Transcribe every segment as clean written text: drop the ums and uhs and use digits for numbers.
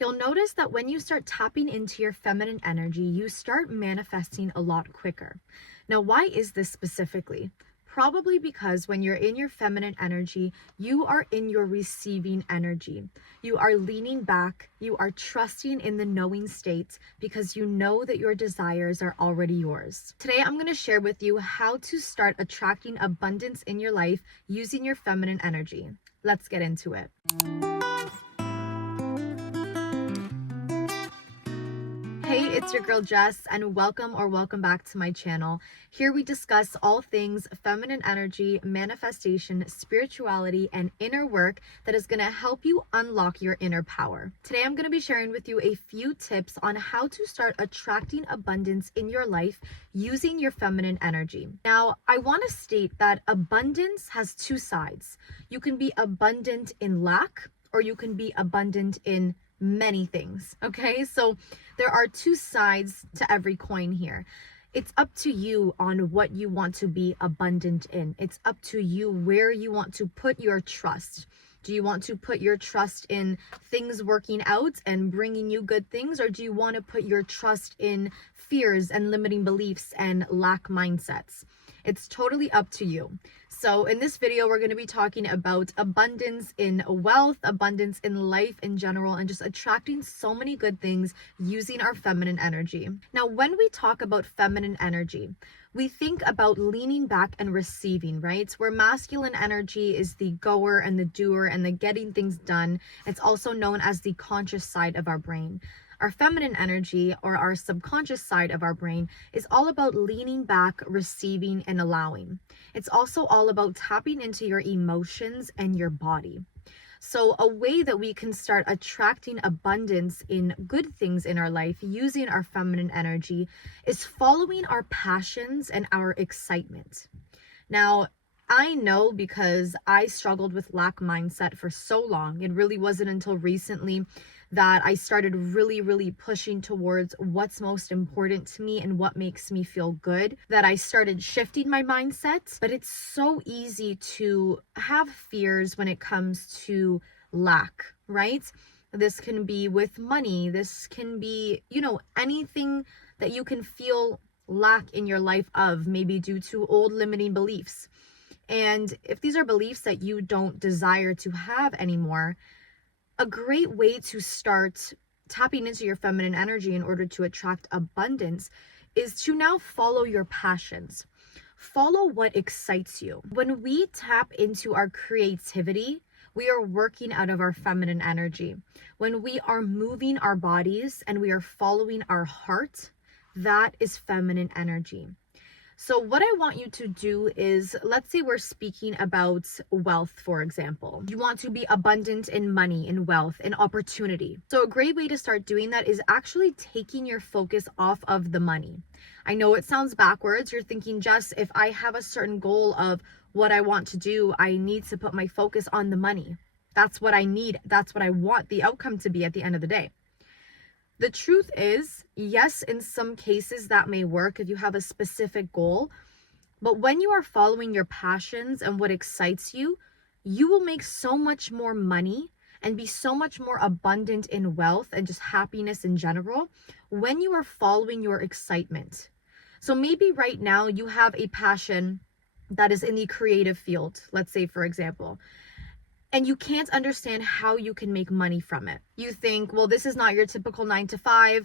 You'll notice that when you start tapping into your feminine energy, you start manifesting a lot quicker. Now, why is this specifically? Probably because when you're in your feminine energy, you are in your receiving energy. You are leaning back, you are trusting in the knowing state because you know that your desires are already yours. Today, I'm going to share with you how to start attracting abundance in your life using your feminine energy. Let's get into it. Hey, it's your girl Jess, and welcome back to my channel. Here we discuss all things feminine energy, manifestation, spirituality, and inner work that is going to help you unlock your inner power. Today I'm going to be sharing with you a few tips on how to start attracting abundance in your life using your feminine energy. Now, I want to state that abundance has two sides. You can be abundant in lack, or you can be abundant in many things. Okay, so there are two sides to every coin here. It's up to you on what you want to be abundant in. It's up to you where you want to put your trust. Do you want to put your trust in things working out and bringing you good things, or do you want to put your trust in fears and limiting beliefs and lack mindsets? It's totally up to you. So in this video, we're going to be talking about abundance in wealth, abundance in life in general, and just attracting so many good things using our feminine energy. Now, when we talk about feminine energy, we think about leaning back and receiving, right? Where masculine energy is the goer and the doer and the getting things done. It's also known as the conscious side of our brain. Our feminine energy, or our subconscious side of our brain, is all about leaning back, receiving, and allowing. It's also all about tapping into your emotions and your body. So a way that we can start attracting abundance in good things in our life using our feminine energy is following our passions and our excitement. Now, I know because I struggled with lack mindset for so long. It really wasn't until recently that I started really pushing towards what's most important to me and what makes me feel good, that I started shifting my mindset. But it's so easy to have fears when it comes to lack, right? This can be with money. This can be, anything that you can feel lack in your life of, maybe due to old limiting beliefs. And if these are beliefs that you don't desire to have anymore, a great way to start tapping into your feminine energy in order to attract abundance is to now follow your passions. Follow what excites you. When we tap into our creativity, we are working out of our feminine energy. When we are moving our bodies and we are following our heart, that is feminine energy. So what I want you to do is, let's say we're speaking about wealth, for example. You want to be abundant in money, in wealth, in opportunity. So a great way to start doing that is actually taking your focus off of the money. I know it sounds backwards. You're thinking, Jess, if I have a certain goal of what I want to do, I need to put my focus on the money. That's what I need. That's what I want the outcome to be at the end of the day. The truth is, yes, in some cases that may work if you have a specific goal, but when you are following your passions and what excites you, you will make so much more money and be so much more abundant in wealth and just happiness in general when you are following your excitement. So maybe right now you have a passion that is in the creative field, let's say, for example, and you can't understand how you can make money from it. You think, well, this is not your typical 9-to-5,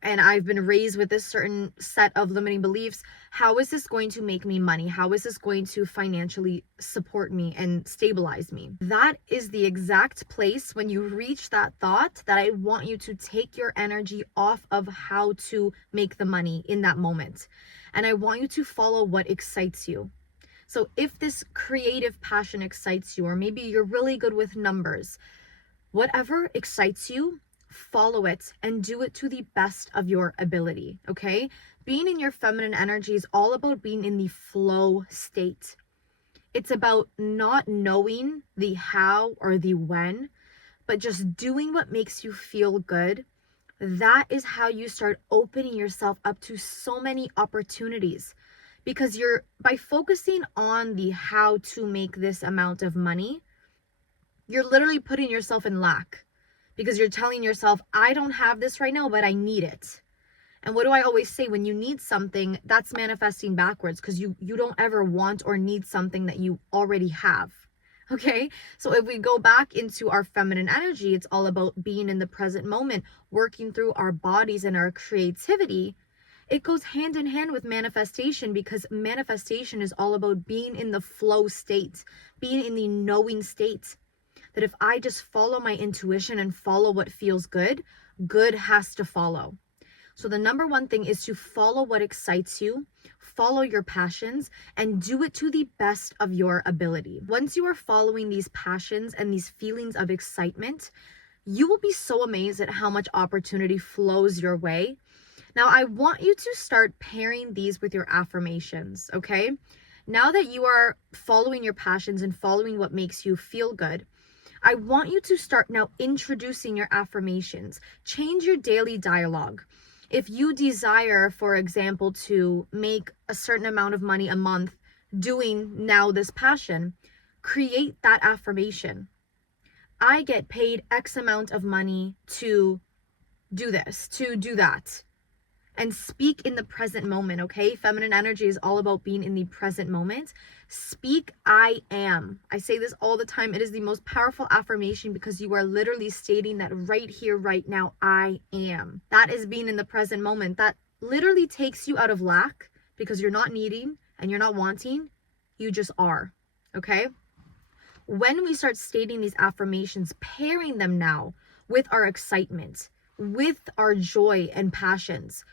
and I've been raised with this certain set of limiting beliefs. How is this going to make me money? How is this going to financially support me and stabilize me? That is the exact place when you reach that thought that I want you to take your energy off of how to make the money in that moment. And I want you to follow what excites you. So if this creative passion excites you, or maybe you're really good with numbers, whatever excites you, follow it and do it to the best of your ability, okay? Being in your feminine energy is all about being in the flow state. It's about not knowing the how or the when, but just doing what makes you feel good. That is how you start opening yourself up to so many opportunities. Because by focusing on the how to make this amount of money, you're literally putting yourself in lack. because you're telling yourself, I don't have this right now, but I need it. And what do I always say? When you need something, that's manifesting backwards, because you don't ever want or need something that you already have. Okay, so if we go back into our feminine energy, it's all about being in the present moment, working through our bodies and our creativity. It goes hand in hand with manifestation, because manifestation is all about being in the flow state, being in the knowing state. That if I just follow my intuition and follow what feels good, good has to follow. So the number one thing is to follow what excites you, follow your passions, and do it to the best of your ability. Once you are following these passions and these feelings of excitement, you will be so amazed at how much opportunity flows your way. Now, I want you to start pairing these with your affirmations, okay? Now that you are following your passions and following what makes you feel good, I want you to start now introducing your affirmations. Change your daily dialogue. If you desire, for example, to make a certain amount of money a month doing now this passion, create that affirmation. I get paid X amount of money to do this, to do that. And speak in the present moment, okay? Feminine energy is all about being in the present moment. Speak, I am. I say this all the time. It is the most powerful affirmation, because you are literally stating that right here, right now, I am. That is being in the present moment. That literally takes you out of lack, because you're not needing and you're not wanting. You just are, okay? When we start stating these affirmations, pairing them now with our excitement, with our joy and passions,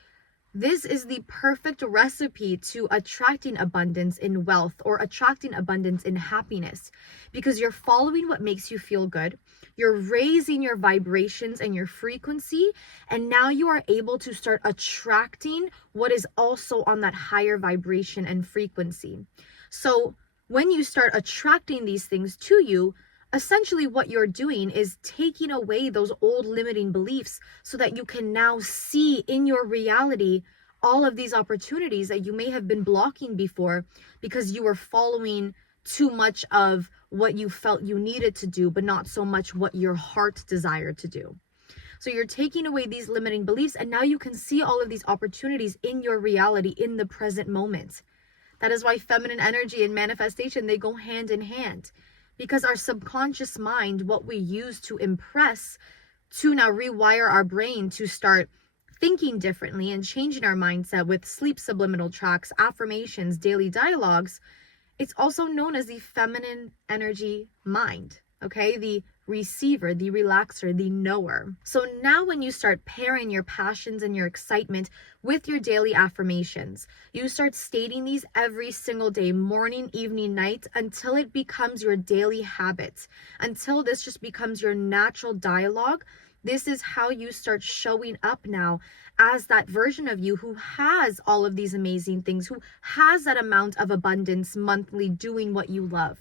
this is the perfect recipe to attracting abundance in wealth or attracting abundance in happiness, because you're following what makes you feel good. You're raising your vibrations and your frequency, and now you are able to start attracting what is also on that higher vibration and frequency. So when you start attracting these things to you, essentially what you're doing is taking away those old limiting beliefs, so that you can now see in your reality all of these opportunities that you may have been blocking before, because you were following too much of what you felt you needed to do, but not so much what your heart desired to do. So you're taking away these limiting beliefs, and now you can see all of these opportunities in your reality in the present moment. That is why feminine energy and manifestation, they go hand in hand. Because our subconscious mind, what we use to impress, to now rewire our brain to start thinking differently and changing our mindset with sleep subliminal tracks, affirmations, daily dialogues, it's also known as the feminine energy mind, okay? The receiver, the relaxer, the knower. So now when you start pairing your passions and your excitement with your daily affirmations, you start stating these every single day, morning, evening, night, until it becomes your daily habit, until this just becomes your natural dialogue. This is how you start showing up now as that version of you who has all of these amazing things, who has that amount of abundance monthly doing what you love.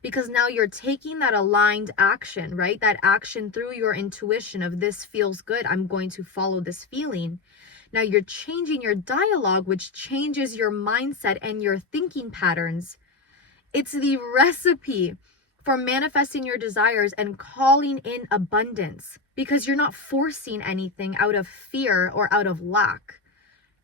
Because now you're taking that aligned action, right? That action through your intuition of this feels good, I'm going to follow this feeling. Now you're changing your dialogue, which changes your mindset and your thinking patterns. It's the recipe for manifesting your desires and calling in abundance, because you're not forcing anything out of fear or out of lack.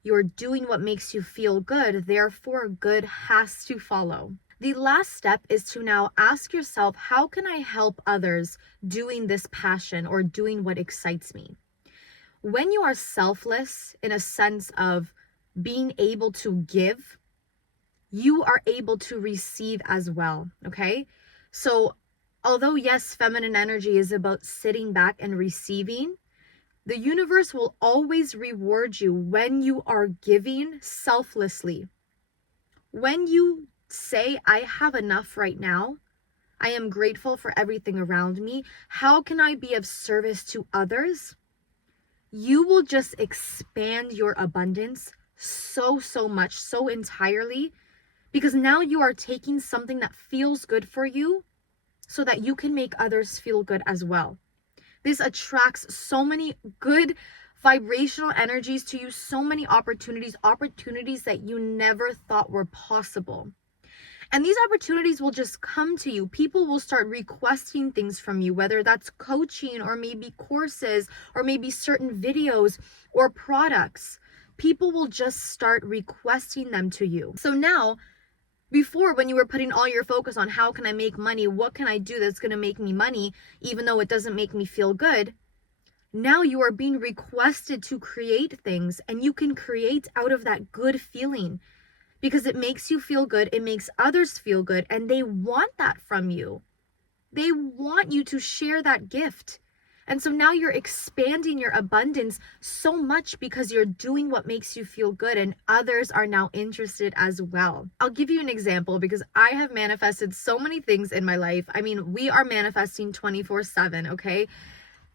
You're doing what makes you feel good, therefore good has to follow. The last step is to now ask yourself, how can I help others doing this passion or doing what excites me? When you are selfless in a sense of being able to give, you are able to receive as well, okay? So although yes, feminine energy is about sitting back and receiving, the universe will always reward you when you are giving selflessly. When you say, I have enough right now, I am grateful for everything around me, how can I be of service to others? You will just expand your abundance so much, so entirely, because now you are taking something that feels good for you so that you can make others feel good as well. This attracts so many good vibrational energies to you, so many opportunities that you never thought were possible. And these opportunities will just come to you. People will start requesting things from you, whether that's coaching or maybe courses or maybe certain videos or products. People will just start requesting them to you. So now, before, when you were putting all your focus on how can I make money, what can I do that's going to make me money, even though it doesn't make me feel good, now you are being requested to create things, and you can create out of that good feeling because it makes you feel good, it makes others feel good, and they want that from you. They want you to share that gift. And so now you're expanding your abundance so much because you're doing what makes you feel good, and others are now interested as well. I'll give you an example because I have manifested so many things in my life. I mean, we are manifesting 24/7, okay?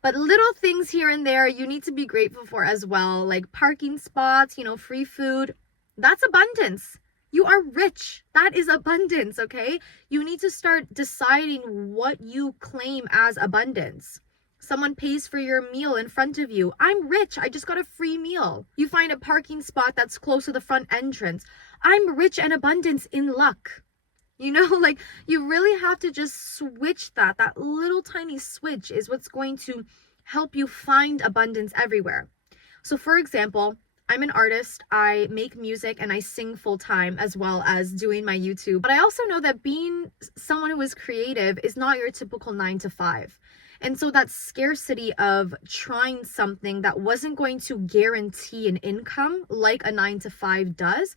But little things here and there you need to be grateful for as well, like parking spots, free food. That's abundance. You are rich. That is abundance, okay? You need to start deciding what you claim as abundance. Someone pays for your meal in front of you. I'm rich. I just got a free meal. You find a parking spot that's close to the front entrance. I'm rich and abundance in luck. Like, you really have to just switch that. That little tiny switch is what's going to help you find abundance everywhere. So for example, I'm an artist. I make music and I sing full time as well as doing my YouTube. But I also know that being someone who is creative is not your typical 9-to-5. And so that scarcity of trying something that wasn't going to guarantee an income like a 9-to-5 does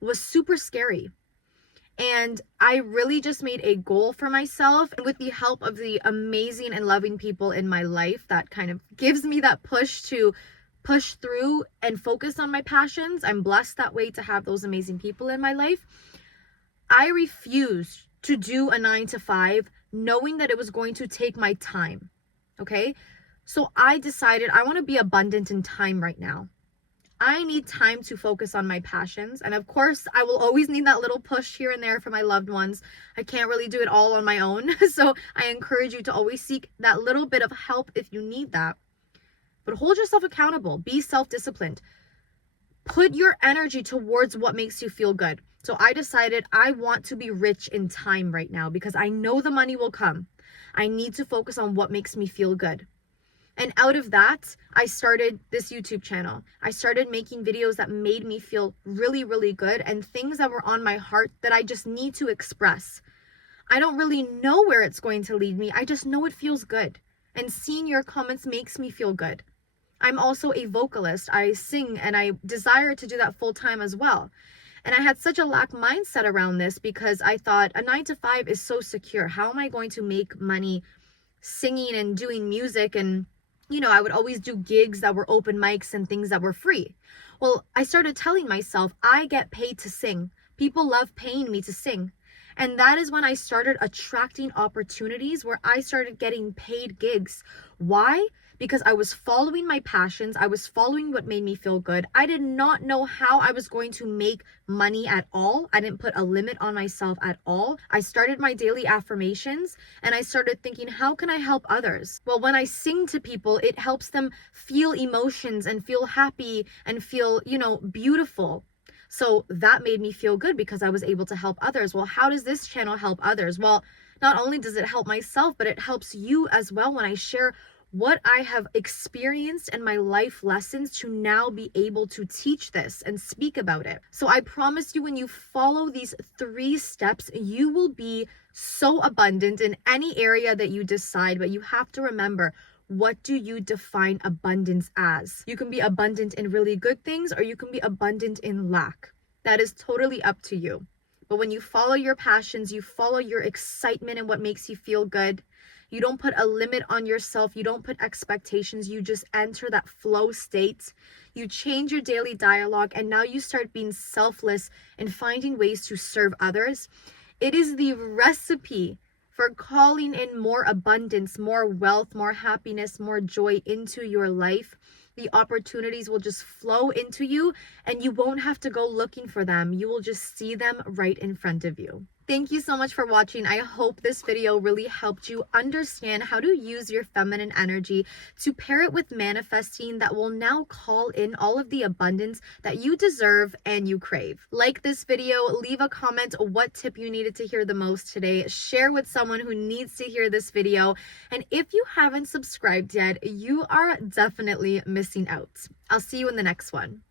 was super scary. And I really just made a goal for myself, and with the help of the amazing and loving people in my life that kind of gives me that push to push through and focus on my passions. I'm blessed that way to have those amazing people in my life. I refused to do a 9-to-5 knowing that it was going to take my time. Okay? So I decided I want to be abundant in time right now. I need time to focus on my passions. And of course, I will always need that little push here and there for my loved ones. I can't really do it all on my own. So I encourage you to always seek that little bit of help if you need that. But hold yourself accountable. Be self-disciplined. Put your energy towards what makes you feel good. So I decided I want to be rich in time right now because I know the money will come. I need to focus on what makes me feel good. And out of that, I started this YouTube channel. I started making videos that made me feel really, really good and things that were on my heart that I just need to express. I don't really know where it's going to lead me. I just know it feels good. And seeing your comments makes me feel good. I'm also a vocalist. I sing and I desire to do that full time as well. And I had such a lack mindset around this because I thought a 9-to-5 is so secure. How am I going to make money singing and doing music? And I would always do gigs that were open mics and things that were free. Well, I started telling myself, I get paid to sing. People love paying me to sing. And that is when I started attracting opportunities where I started getting paid gigs. Why? Because I was following my passions. I was following what made me feel good. I did not know how I was going to make money at all. I didn't put a limit on myself at all. I started my daily affirmations and I started thinking, how can I help others? Well, when I sing to people, it helps them feel emotions and feel happy and feel, beautiful. So that made me feel good because I was able to help others. Well, how does this channel help others? Well, not only does it help myself, but it helps you as well when I share what I have experienced and my life lessons to now be able to teach this and speak about it. So I promise you, when you follow these 3 steps, you will be so abundant in any area that you decide. But you have to remember, what do you define abundance as? You can be abundant in really good things, or you can be abundant in lack. That is totally up to you. But when you follow your passions, you follow your excitement and what makes you feel good. You don't put a limit on yourself. You don't put expectations. You just enter that flow state. You change your daily dialogue, and now you start being selfless and finding ways to serve others. It is the recipe for calling in more abundance, more wealth, more happiness, more joy into your life. The opportunities will just flow into you, and you won't have to go looking for them. You will just see them right in front of you. Thank you so much for watching. I hope this video really helped you understand how to use your feminine energy to pair it with manifesting that will now call in all of the abundance that you deserve and you crave. Like this video, leave a comment what tip you needed to hear the most today, share with someone who needs to hear this video, and if you haven't subscribed yet, you are definitely missing out. I'll see you in the next one.